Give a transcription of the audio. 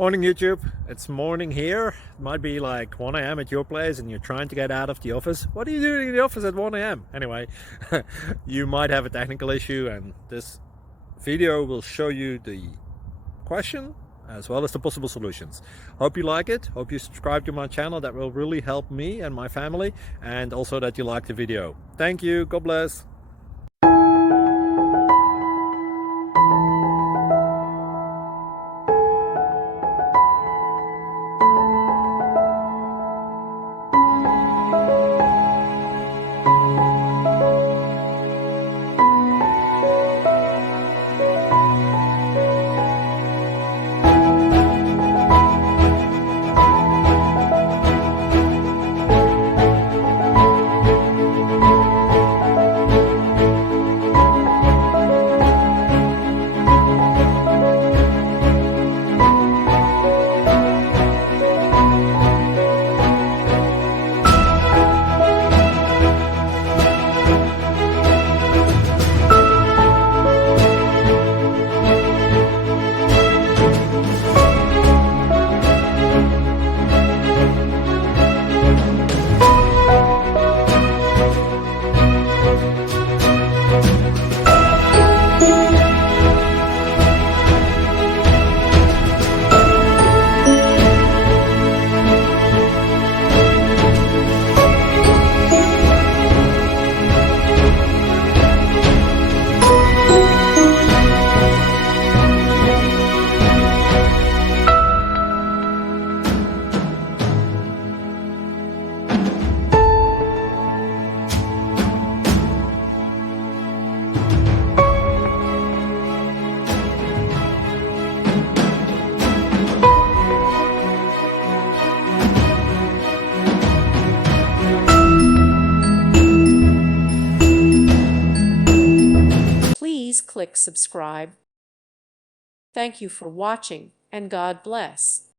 Morning YouTube, it's morning here. It might be like 1 a.m. at your place and you're trying to get out of the office. What are you doing in the office at 1 a.m.? Anyway, you might have a technical issue and this video will show you the question as well as the possible solutions. Hope you like it, hope you subscribe to my channel. That will really help me and my family, and also that you like the video. Thank you, God bless. Please click subscribe. Thank you for watching, and God bless.